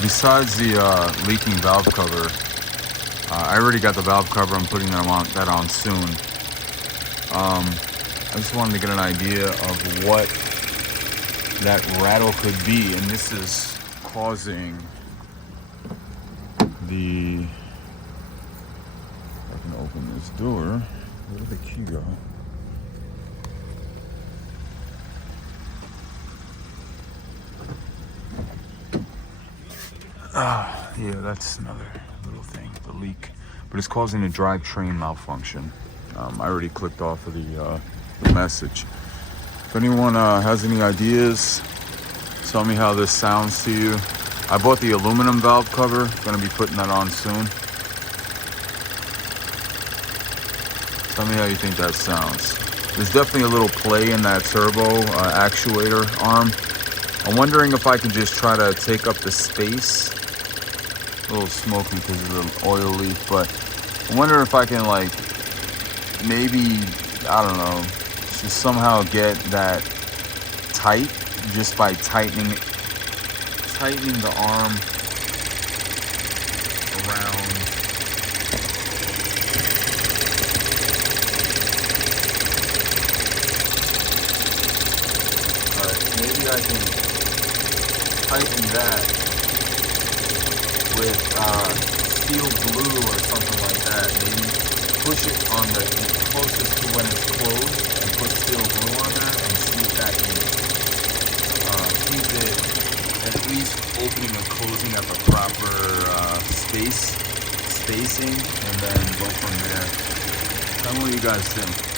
Besides the leaking valve cover, I already got the valve cover. I'm putting that on soon. I just wanted to get an idea of what that rattle could be, and this is causing the... I can open this door. Where did the key go? Yeah, that's another little thing, the leak. But it's causing a drivetrain malfunction. I already clicked off of the message. If anyone has any ideas, tell me how this sounds to you. I bought the aluminum valve cover. Gonna be putting that on soon. Tell me how you think that sounds. There's definitely a little play in that turbo actuator arm. I'm wondering if I can just try to take up the space. A little smoky because of the oil leak, but I wonder if I can, like, maybe, I don't know, just somehow get that tight just by tightening the arm around. Maybe I can tighten that with steel glue or something like that. Maybe push it on the closest to when it's closed and put steel glue on that and see if that can keep it at least opening and closing at the proper spacing, and then go from there. Tell me what you guys think.